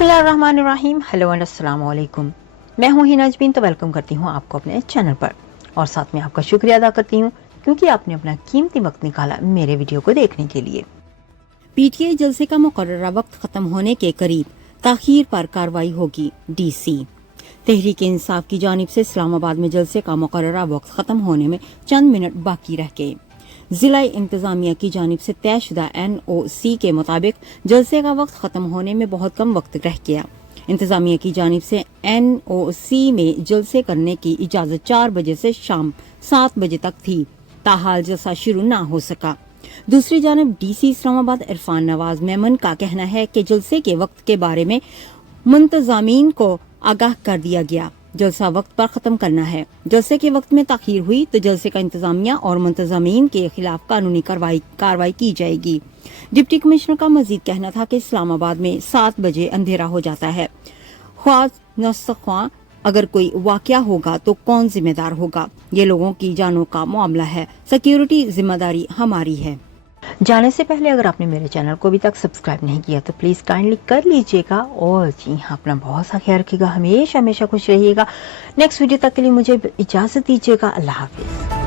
बिस्मिल्लाहिर्रहमानिर्रहीम। Hello and अस्सलाम वालेकुम। मैं हूं हिना अजमीन, तो वेलकम करती हूं आपको अपने चैनल पर और साथ में आपका शुक्रिया अदा करती हूं क्योंकि आपने अपना कीमती वक्त निकाला मेरे वीडियो को देखने के लिए। पीटीआई जलसे का मुकर्ररा वक्त खत्म होने के करीब ताखीर पर कार्रवाई होगी। डीसी तहरीक इंसाफ की जानिब से इस्लामाबाद में जलसे का मुकर्ररा वक्त खत्म होने में चंद मिनट बाकी रह गए। जिला इंतजामिया की जानिब से तयशुदा NOC के मुताबिक जलसे का वक्त खत्म होने में बहुत कम वक्त रह गया। इंतजामिया की जानिब से NOC में जलसे करने की इजाजत 4 बजे से शाम 7 बजे तक थी, ताहाल जलसा शुरू न हो सका। दूसरी जानब DC इस्लामाबाद इरफान नवाज मेमन का कहना है कि जलसे के वक्त के बारे में मुंतजामीन को आगाह कर दिया गया, जलसा वक्त पर खत्म करना है। जलसे के वक्त में ताखीर हुई तो जलसे का इंतजामिया और मुंतजमीन के खिलाफ कानूनी कार्रवाई की जाएगी। डिप्टी कमिश्नर का मजीद कहना था कि इस्लामाबाद में 7 बजे अंधेरा हो जाता है। ख्वाह अगर कोई वाकया होगा तो कौन जिम्मेदार होगा? ये लोगों की जानों का मामला है, सिक्योरिटी जिम्मेदारी हमारी है। जाने से पहले अगर आपने मेरे चैनल को अभी तक सब्सक्राइब नहीं किया तो प्लीज काइंडली कर लीजिएगा और जी हाँ, अपना बहुत सा ख्याल रखिएगा, हमेशा खुश रहिएगा। नेक्स्ट वीडियो तक के लिए मुझे इजाजत दीजिएगा। अल्लाह हाफिज।